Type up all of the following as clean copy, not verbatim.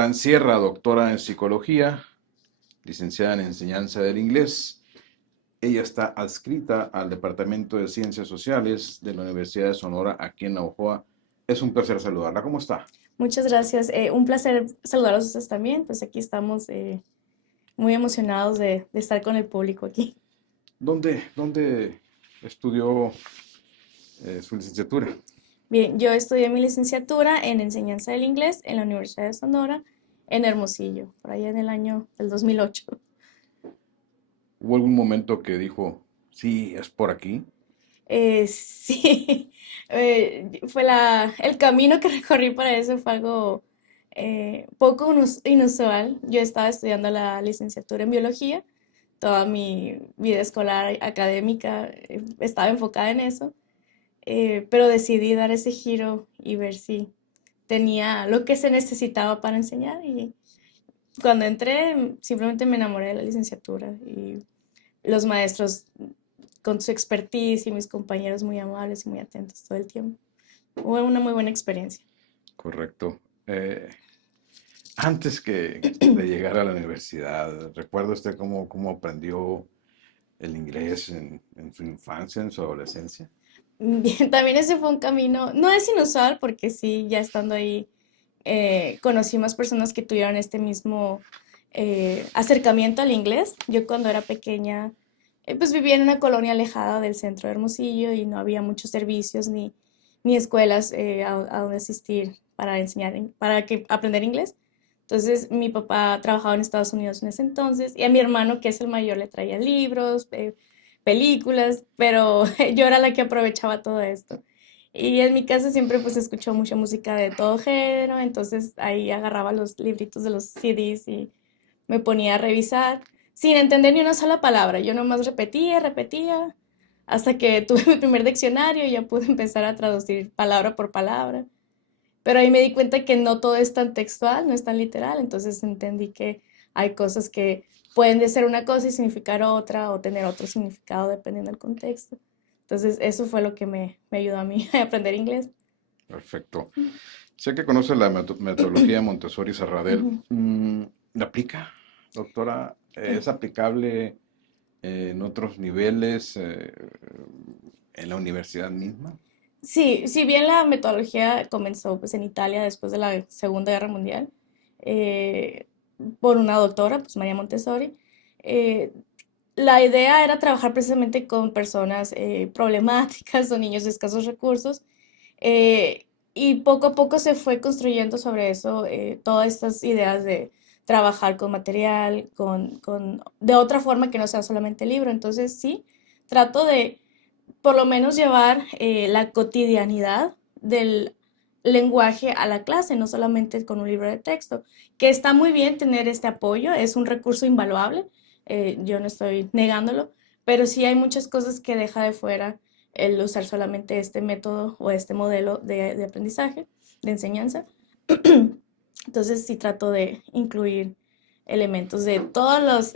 Beltrán Sierra, doctora en psicología, licenciada en enseñanza del inglés. Ella está adscrita al Departamento de Ciencias Sociales de la Universidad de Sonora, aquí en Navojoa. Es un placer saludarla. ¿Cómo está? Muchas gracias. Un placer saludarlos a ustedes también. Pues aquí estamos muy emocionados de estar con el público aquí. ¿Dónde estudió su licenciatura? Bien, yo estudié mi licenciatura en enseñanza del inglés en la Universidad de Sonora, en Hermosillo, por allá en el año del 2008. ¿Hubo algún momento que dijo, sí, es por aquí? Sí, el camino que recorrí para eso fue algo poco inusual. Yo estaba estudiando la licenciatura en biología, toda mi vida escolar académica estaba enfocada en eso, pero decidí dar ese giro y ver si tenía lo que se necesitaba para enseñar y cuando entré simplemente me enamoré de la licenciatura y los maestros con su expertise y mis compañeros muy amables y muy atentos todo el tiempo. Fue una muy buena experiencia. Correcto. Antes de llegar a la universidad, ¿recuerda usted cómo aprendió el inglés en su infancia, en su adolescencia? Bien, también ese fue un camino, no es inusual porque sí, ya estando ahí, conocí más personas que tuvieron este mismo acercamiento al inglés. Yo cuando era pequeña, pues vivía en una colonia alejada del centro de Hermosillo y no había muchos servicios ni escuelas a donde asistir para enseñar, aprender inglés. Entonces mi papá trabajaba en Estados Unidos en ese entonces y a mi hermano, que es el mayor, le traía libros, películas, pero yo era la que aprovechaba todo esto. Y en mi casa siempre pues escuchó mucha música de todo género, entonces ahí agarraba los libritos de los CDs y me ponía a revisar sin entender ni una sola palabra. Yo nomás repetía, hasta que tuve mi primer diccionario y ya pude empezar a traducir palabra por palabra. Pero ahí me di cuenta que no todo es tan textual, no es tan literal, entonces entendí que hay cosas que pueden de ser una cosa y significar otra o tener otro significado dependiendo del contexto. Entonces eso fue lo que me ayudó a mí a aprender inglés. Perfecto. Sé que conoce la metodología Montessori-Serradel. Ujú. ¿La aplica, doctora? ¿Es aplicable en otros niveles, en la universidad misma? Sí, si bien la metodología comenzó pues en Italia después de la Segunda Guerra Mundial, eh, por una doctora, pues María Montessori, eh, la idea era trabajar precisamente con personas problemáticas o niños de escasos recursos, eh, y poco a poco se fue construyendo sobre eso todas estas ideas de trabajar con material, de otra forma que no sea solamente libro. Entonces sí, trato de por lo menos llevar la cotidianidad del lenguaje a la clase, no solamente con un libro de texto, que está muy bien tener este apoyo, es un recurso invaluable, yo no estoy negándolo, pero sí hay muchas cosas que deja de fuera el usar solamente este método o este modelo de aprendizaje, de enseñanza. Entonces sí trato de incluir elementos de todos los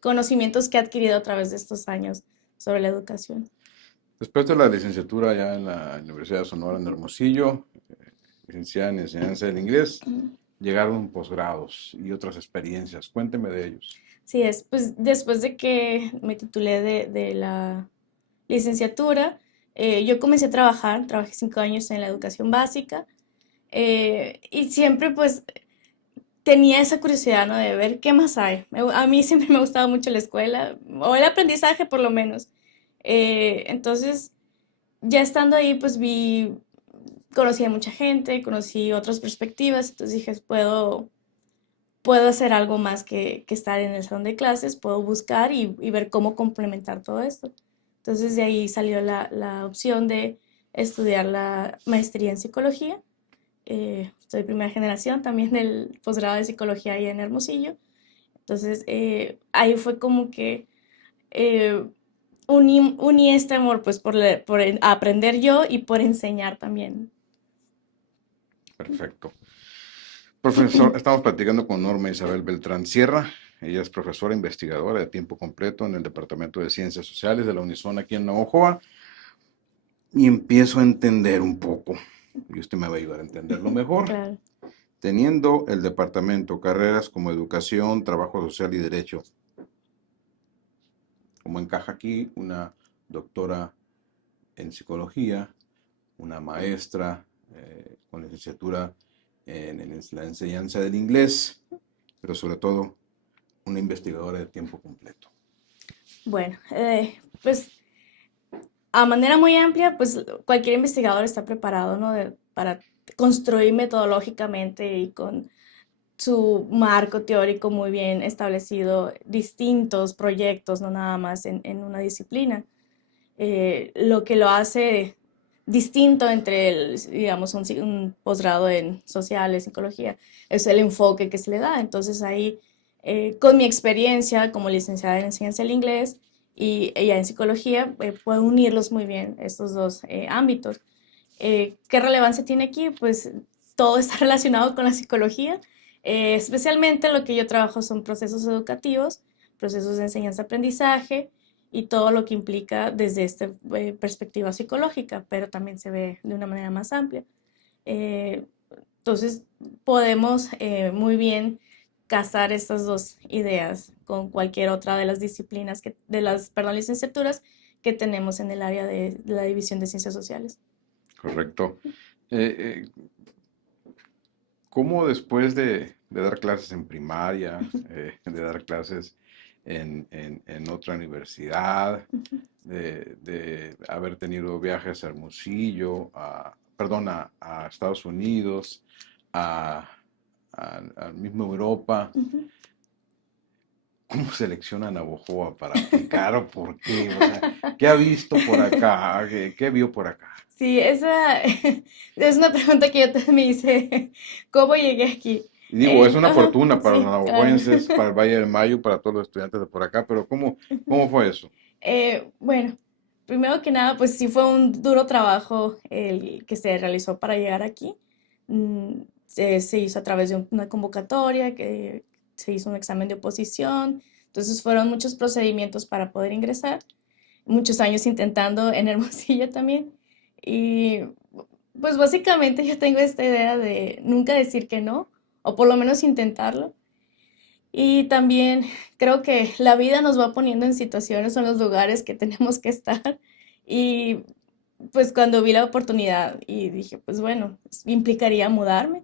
conocimientos que he adquirido a través de estos años sobre la educación. Después de la licenciatura ya en la Universidad de Sonora en Hermosillo, licenciada en enseñanza del inglés, llegaron posgrados y otras experiencias. Cuénteme de ellos. Sí, es, pues después de que me titulé de la licenciatura, yo comencé a trabajar, trabajé 5 años en la educación básica y siempre pues tenía esa curiosidad, ¿no? De ver qué más hay. A mí siempre me ha gustado mucho la escuela, o el aprendizaje por lo menos. Entonces, ya estando ahí, pues conocí a mucha gente, conocí otras perspectivas, entonces dije, puedo hacer algo más que estar en el salón de clases, puedo buscar y ver cómo complementar todo esto. Entonces de ahí salió la opción de estudiar la maestría en psicología. Soy primera generación también del posgrado de psicología ahí en Hermosillo. Entonces ahí fue como que eh, uní este amor pues por aprender yo y por enseñar también. Perfecto. Profesor, estamos platicando con Norma Isabel Beltrán Sierra. Ella es profesora investigadora de tiempo completo en el Departamento de Ciencias Sociales de la Unison aquí en Navojoa. Y empiezo a entender un poco, y usted me va a ayudar a entenderlo mejor. Claro. teniendo el departamento carreras como educación, trabajo social y derecho. Como encaja aquí una doctora en psicología, una maestra con licenciatura en la enseñanza del inglés, pero sobre todo una investigadora de tiempo completo. Bueno, pues a manera muy amplia, pues cualquier investigador está preparado, ¿no? Para construir metodológicamente y con su marco teórico muy bien establecido distintos proyectos, no nada más en una disciplina. Lo que lo hace distinto entre, digamos, un posgrado en sociales, psicología, es el enfoque que se le da. Entonces ahí, con mi experiencia como licenciada en enseñanza del inglés y ella en psicología, puedo unirlos muy bien, estos dos ámbitos. ¿Qué relevancia tiene aquí? Pues todo está relacionado con la psicología. Especialmente lo que yo trabajo son procesos educativos, procesos de enseñanza-aprendizaje y todo lo que implica desde esta perspectiva psicológica, pero también se ve de una manera más amplia. Eh, entonces, podemos muy bien casar estas dos ideas con cualquier otra de las disciplinas, perdón, licenciaturas que tenemos en el área de la División de Ciencias Sociales. Correcto. ¿Cómo después de dar clases en primaria, de dar clases en otra universidad, de haber tenido viajes a Hermosillo, a Estados Unidos, a mismo Europa, ¿cómo selecciona Navojoa para aplicar o por qué? O sea, ¿qué ha visto por acá? ¿Qué vio por acá? Sí, esa es una pregunta que yo también me hice, ¿cómo llegué aquí? Y digo, es una Ajá, fortuna para los sí, claro. navajoenses, para el Valle del Mayo, para todos los estudiantes de por acá, pero ¿cómo fue eso? Bueno, primero que nada, pues sí fue un duro trabajo el que se realizó para llegar aquí. Se hizo a través de una convocatoria, que se hizo un examen de oposición, entonces fueron muchos procedimientos para poder ingresar, muchos años intentando en Hermosillo también. Y pues básicamente yo tengo esta idea de nunca decir que no, o por lo menos intentarlo. Y también creo que la vida nos va poniendo en situaciones o en los lugares que tenemos que estar. Y pues cuando vi la oportunidad y dije, pues bueno, implicaría mudarme,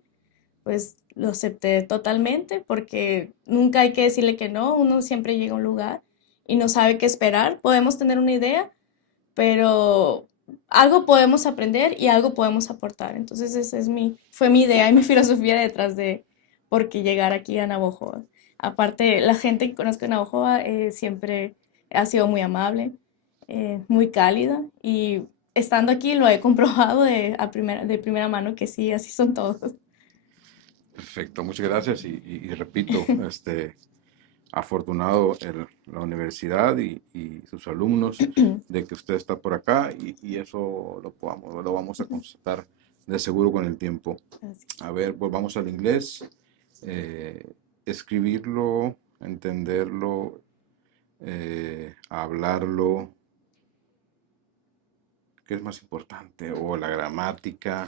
pues lo acepté totalmente porque nunca hay que decirle que no, uno siempre llega a un lugar y no sabe qué esperar. Podemos tener una idea, pero algo podemos aprender y algo podemos aportar. Entonces esa fue mi idea y mi filosofía detrás de por qué llegar aquí a Navojoa. Aparte, la gente que conozco en Navojoa siempre ha sido muy amable, muy cálida y estando aquí lo he comprobado de primera mano que sí, así son todos. Perfecto, muchas gracias y repito, afortunado la universidad y sus alumnos de que usted está por acá y eso lo vamos a constatar de seguro con el tiempo. Gracias. A ver, volvamos al inglés. Escribirlo, entenderlo, hablarlo, ¿qué es más importante? O la gramática,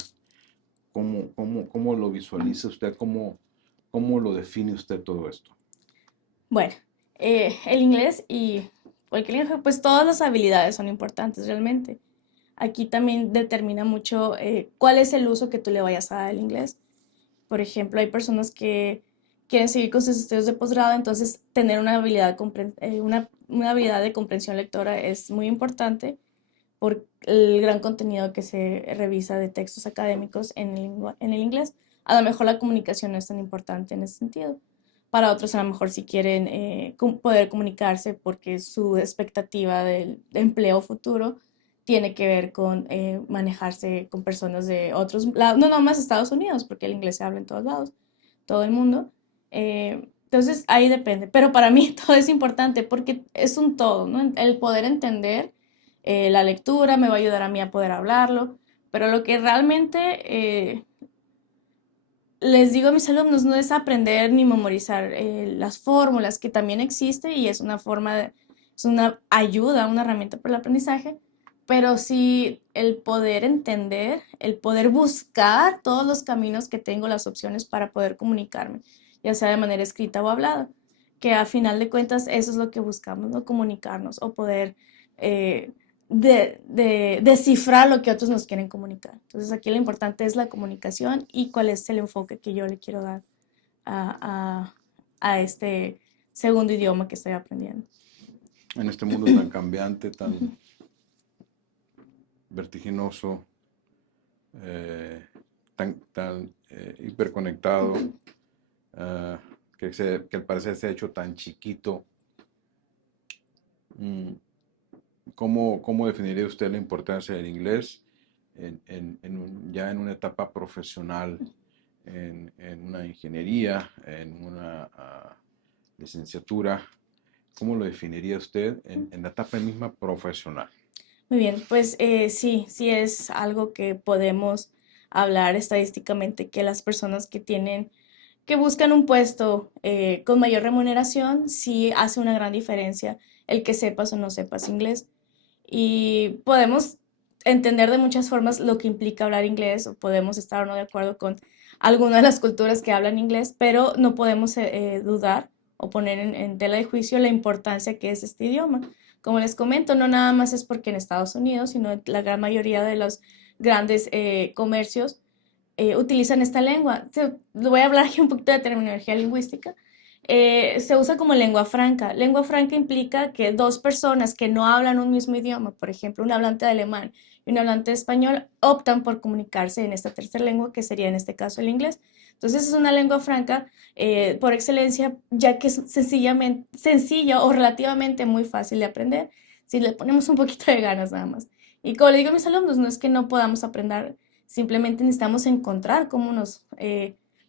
¿cómo lo visualiza usted? ¿Cómo lo define usted todo esto? Bueno, el inglés y cualquier lenguaje, pues todas las habilidades son importantes realmente. Aquí también determina mucho cuál es el uso que tú le vayas a dar al inglés. Por ejemplo, hay personas que quieren seguir con sus estudios de posgrado, entonces tener una habilidad de comprensión lectora es muy importante por el gran contenido que se revisa de textos académicos en el inglés. A lo mejor la comunicación no es tan importante en ese sentido. Para otros, a lo mejor si quieren poder comunicarse porque su expectativa de empleo futuro tiene que ver con manejarse con personas de otros lados, no nomás Estados Unidos, porque el inglés se habla en todos lados, todo el mundo. Entonces ahí depende, pero para mí todo es importante porque es un todo, ¿no? El poder entender la lectura me va a ayudar a mí a poder hablarlo, pero lo que realmente les digo a mis alumnos no es aprender ni memorizar las fórmulas, que también existe y es una es una ayuda, una herramienta para el aprendizaje, pero sí el poder entender, el poder buscar todos los caminos que tengo, las opciones para poder comunicarme, ya sea de manera escrita o hablada, que a final de cuentas eso es lo que buscamos, ¿no? Comunicarnos o poder eh, descifrar lo que otros nos quieren comunicar. Entonces aquí lo importante es la comunicación y cuál es el enfoque que yo le quiero dar a, a este segundo idioma que estoy aprendiendo. En este mundo tan cambiante, tan vertiginoso, tan hiperconectado, que al parecer se ha hecho tan chiquito. mm, ¿Cómo definiría usted la importancia del inglés ya en una etapa profesional, en una ingeniería, en una licenciatura? ¿Cómo lo definiría usted en la etapa misma profesional? Muy bien, pues sí, sí es algo que podemos hablar estadísticamente, que las personas que buscan un puesto con mayor remuneración, sí hace una gran diferencia el que sepas o no sepas inglés. Y podemos entender de muchas formas lo que implica hablar inglés, o podemos estar o no de acuerdo con alguna de las culturas que hablan inglés, pero no podemos dudar o poner en tela de juicio la importancia que es este idioma. Como les comento, no nada más es porque en Estados Unidos, sino la gran mayoría de los grandes comercios utilizan esta lengua. Lo voy a hablar aquí un poquito de terminología lingüística. Se usa como lengua franca. Lengua franca implica que dos personas que no hablan un mismo idioma, por ejemplo, un hablante de alemán y un hablante de español, optan por comunicarse en esta tercera lengua, que sería en este caso el inglés. Entonces es una lengua franca por excelencia, ya que es sencilla o relativamente muy fácil de aprender, si le ponemos un poquito de ganas nada más. Y como le digo a mis alumnos, no es que no podamos aprender, simplemente necesitamos encontrar cómo nos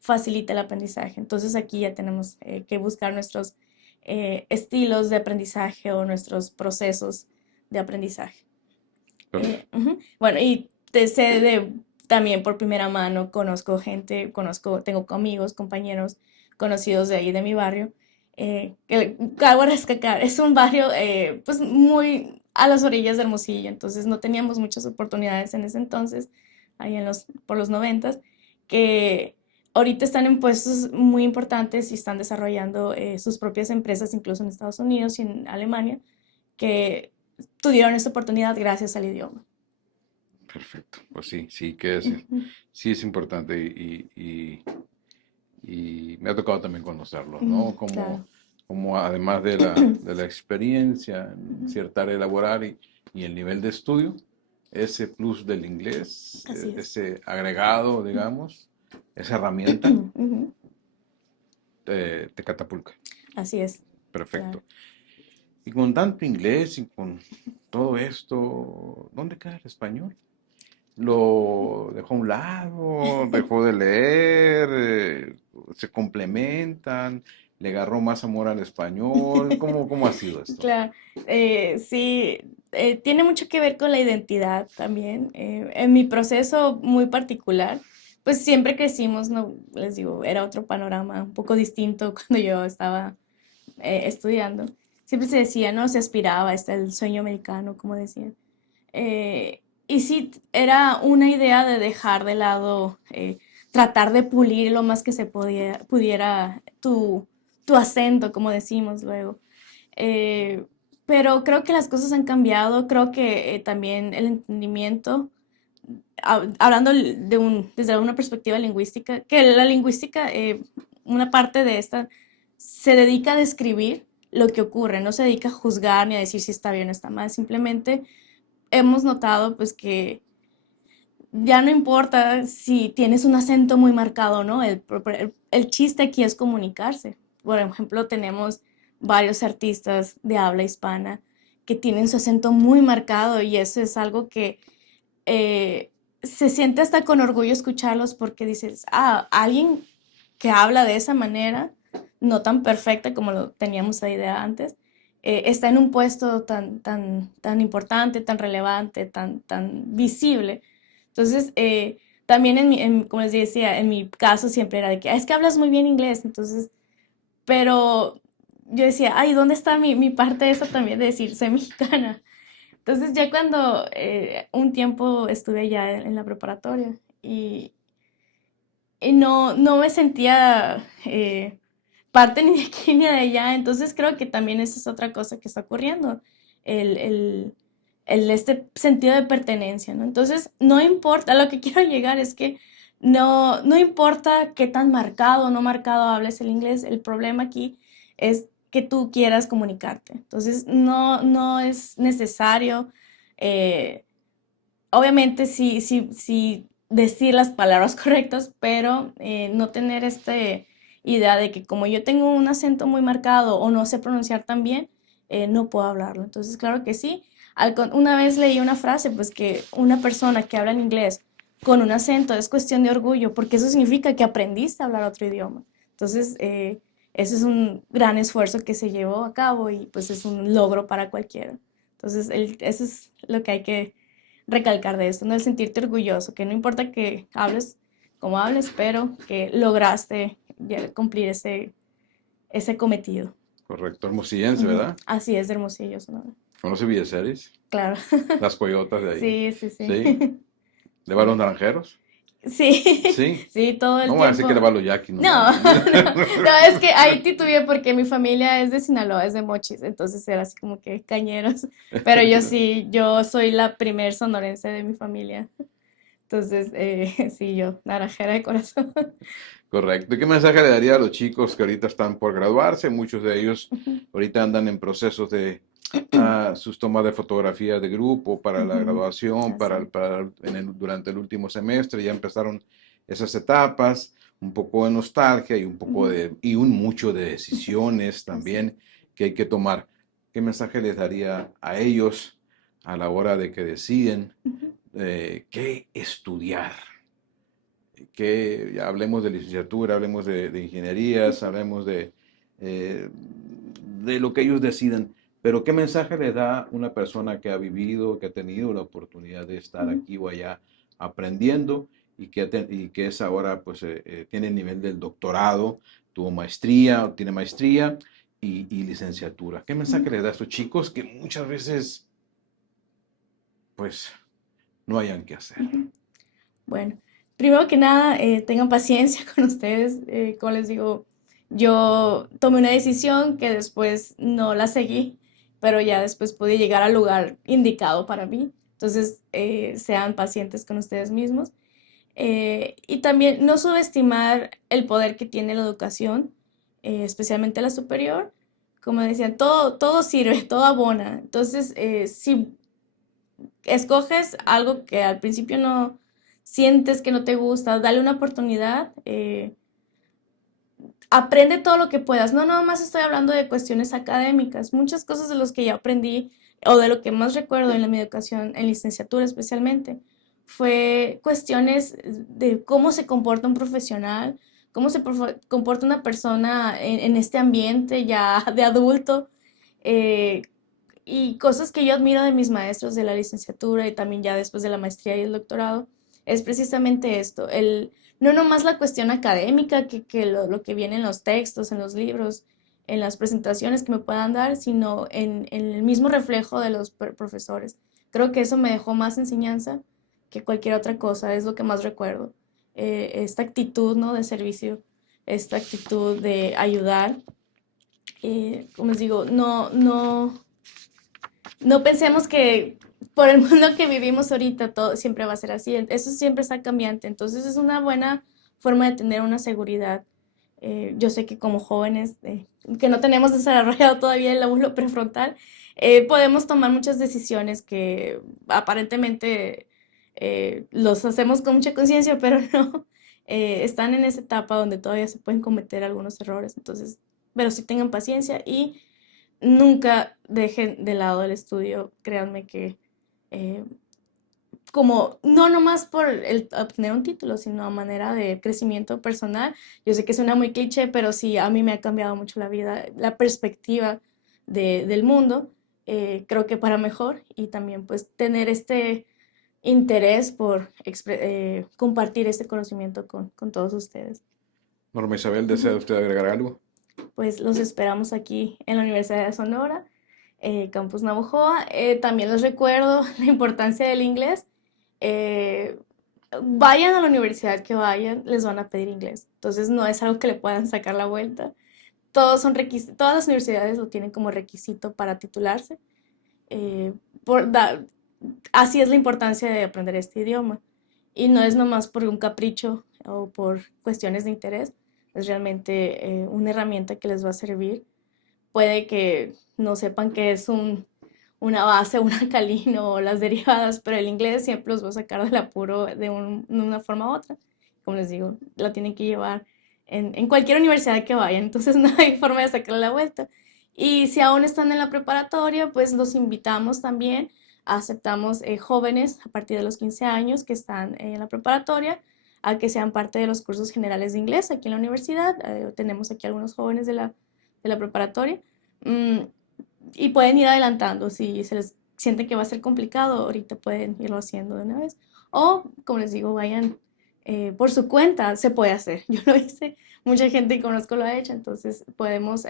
facilita el aprendizaje. Entonces aquí ya tenemos que buscar nuestros estilos de aprendizaje o nuestros procesos de aprendizaje. Bueno, y también por primera mano, conozco gente, tengo amigos, compañeros conocidos de ahí de mi barrio. Caguarascacar es un barrio pues muy a las orillas de Hermosillo, entonces no teníamos muchas oportunidades en ese entonces, ahí por los noventas, que ahorita están en puestos muy importantes y están desarrollando sus propias empresas, incluso en Estados Unidos y en Alemania, que tuvieron esta oportunidad gracias al idioma. Perfecto, pues sí, sí es importante y me ha tocado también conocerlos, ¿no? Claro. Como además de la experiencia en cierta área laboral y el nivel de estudio, ese plus del inglés, Así es. ese agregado, digamos, esa herramienta, te catapulta. Así es. Perfecto. Claro. Y con tanto inglés y con todo esto, ¿dónde queda el español? ¿Lo dejó a un lado? ¿Dejó de leer? ¿Se complementan? ¿Le agarró más amor al español? ¿Cómo ha sido esto? Claro, sí, tiene mucho que ver con la identidad también. En mi proceso muy particular, pues siempre crecimos, no, les digo, era otro panorama un poco distinto cuando yo estaba estudiando. Siempre se decía, ¿no? Se aspiraba, está el sueño americano, como decían. Y sí, era una idea de dejar de lado, tratar de pulir lo más que se pudiera tu acento, como decimos luego. Eh, pero creo que las cosas han cambiado, creo que también el entendimiento, hablando desde una perspectiva lingüística, que la lingüística, una parte de esta, se dedica a describir lo que ocurre, no se dedica a juzgar ni a decir si está bien o está mal, simplemente hemos notado pues que ya no importa si tienes un acento muy marcado, ¿no? El chiste aquí es comunicarse. Por ejemplo, tenemos varios artistas de habla hispana que tienen su acento muy marcado y eso es algo que se siente hasta con orgullo escucharlos porque dices, alguien que habla de esa manera, no tan perfecta como lo teníamos la idea antes, está en un puesto tan importante, tan relevante, tan visible. Entonces, también como les decía, en mi caso siempre era de que, es que hablas muy bien inglés, entonces, pero yo decía, ay, ¿dónde está mi parte esa también de decir, soy mexicana? Entonces ya cuando un tiempo estuve ya en la preparatoria y, y no me sentía parte ni de aquí ni de allá, entonces creo que también esa es otra cosa que está ocurriendo, el, el, este sentido de pertenencia, ¿no? Entonces no importa, lo que quiero llegar es que no importa qué tan marcado o no marcado hables el inglés, el problema aquí es que tú quieras comunicarte. Entonces no es necesario eh, obviamente sí decir las palabras correctas, pero no tener esta idea de que como yo tengo un acento muy marcado o no sé pronunciar tan bien, no puedo hablarlo. Entonces, claro que sí. Una vez leí una frase, pues que una persona que habla en inglés con un acento es cuestión de orgullo, porque eso significa que aprendiste a hablar otro idioma. Entonces, ese es un gran esfuerzo que se llevó a cabo y pues es un logro para cualquiera. Entonces, eso es lo que hay que recalcar de esto, ¿no? El sentirte orgulloso, que no importa que hables como hables, pero que lograste cumplir ese cometido. Correcto, hermosillense, Ujú. ¿verdad? Así es de Hermosillo, Sonora. ¿Conoce Villaseris? Claro. Las coyotas de ahí. Sí, sí, sí. ¿Sí? ¿Le va a los Sí. naranjeros? Sí, Sí. sí, todo No el voy a decir tiempo. que le va a los yaquis, no. No, no, es que ahí titubeé porque mi familia es de Sinaloa, es de Mochis, entonces era así como que cañeros. Pero yo sí, yo soy la primer sonorense de mi familia. Entonces, sí, yo, naranjera de corazón. Correcto. ¿Y qué mensaje le daría a los chicos que ahorita están por graduarse? Muchos de ellos Ujú, ahorita andan en procesos de sus tomas de fotografía de grupo para la ujú, graduación, así es. durante el último semestre. Ya empezaron esas etapas, un poco de nostalgia y Ujú, un mucho de decisiones así es. también que hay que tomar. ¿Qué mensaje les daría a ellos a la hora de que deciden Ujú, qué estudiar? Que ya hablemos de licenciatura, hablemos de ingenierías, hablemos eh, de lo que ellos decidan. Pero ¿qué mensaje le da una persona que ha vivido, que ha tenido la oportunidad de estar ujú. aquí o allá aprendiendo y que es ahora, pues, tiene el nivel del doctorado, tuvo maestría, o tiene maestría y licenciatura? ¿Qué mensaje Ujú, le da a estos chicos que muchas veces, pues, no hayan que hacer? ujú. Bueno, primero que nada, tengan paciencia con ustedes. Como les digo, yo tomé una decisión que después no la seguí, pero ya después pude llegar al lugar indicado para mí. Entonces, sean pacientes con ustedes mismos. Y también no subestimar el poder que tiene la educación, especialmente la superior. Como decían, todo sirve, todo abona. Entonces, si escoges algo que al principio no sientes que no te gusta, dale una oportunidad, aprende todo lo que puedas. No, nada más estoy hablando de cuestiones académicas, muchas cosas de los que ya aprendí o de lo que más recuerdo en mi educación, en licenciatura especialmente, fue cuestiones de cómo se comporta un profesional, cómo se comporta una persona en este ambiente ya de adulto, eh, y cosas que yo admiro de mis maestros de la licenciatura y también ya después de la maestría y el doctorado, es precisamente esto, no nomás la cuestión académica, que lo que viene en los textos, en los libros, en las presentaciones que me puedan dar, sino en el mismo reflejo de los profesores. Creo que eso me dejó más enseñanza que cualquier otra cosa, es lo que más recuerdo. Esta actitud, ¿no? De servicio, esta actitud de ayudar. Como les digo, no pensemos que por el mundo que vivimos ahorita todo siempre va a ser así. Eso siempre está cambiante. Entonces es una buena forma de tener una seguridad. Yo sé que como jóvenes que no tenemos desarrollado todavía el lóbulo prefrontal, podemos tomar muchas decisiones que aparentemente los hacemos con mucha conciencia, pero no. Están en esa etapa donde todavía se pueden cometer algunos errores. Entonces, pero sí tengan paciencia y nunca dejen de lado el estudio, créanme que eh, como no nomás por el obtener un título, sino a manera de crecimiento personal. Yo sé que suena muy cliché, pero sí, a mí me ha cambiado mucho la vida, la perspectiva del mundo, creo que para mejor, y también pues tener este interés por compartir este conocimiento con todos ustedes. Norma Isabel, ¿desea Ujú. usted agregar algo? Pues los esperamos aquí en la Universidad de Sonora. Campus Navojoa. También les recuerdo la importancia del inglés. Eh, Vayan a la universidad que vayan, les van a pedir inglés. Entonces no es algo que le puedan sacar la vuelta. Todas las universidades lo tienen como requisito para titularse. Eh, por, da- Así es la importancia de aprender este idioma. Y no es nomás por un capricho o por cuestiones de interés, es realmente una herramienta que les va a servir. Puede que no sepan qué es una base, un alcalino o las derivadas, pero el inglés siempre los va a sacar del apuro de una forma u otra. Como les digo, la tienen que llevar en cualquier universidad que vayan, entonces no hay forma de sacarle la vuelta. Y si aún están en la preparatoria, pues los invitamos también, aceptamos jóvenes a partir de los 15 años que están en la preparatoria a que sean parte de los cursos generales de inglés aquí en la universidad. Tenemos aquí algunos jóvenes de la preparatoria. Mm, y pueden ir adelantando. Si se les siente que va a ser complicado, ahorita pueden irlo haciendo de una vez. O, como les digo, vayan por su cuenta, se puede hacer. Yo lo hice, mucha gente que conozco lo ha hecho, entonces podemos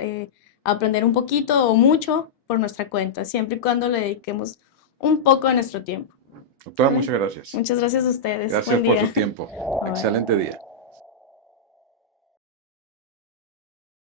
aprender un poquito o mucho por nuestra cuenta, siempre y cuando le dediquemos un poco de nuestro tiempo. Doctora, ¿Vale? muchas gracias. Muchas gracias a ustedes. Gracias Buen por su día. tiempo. Bye. Excelente día.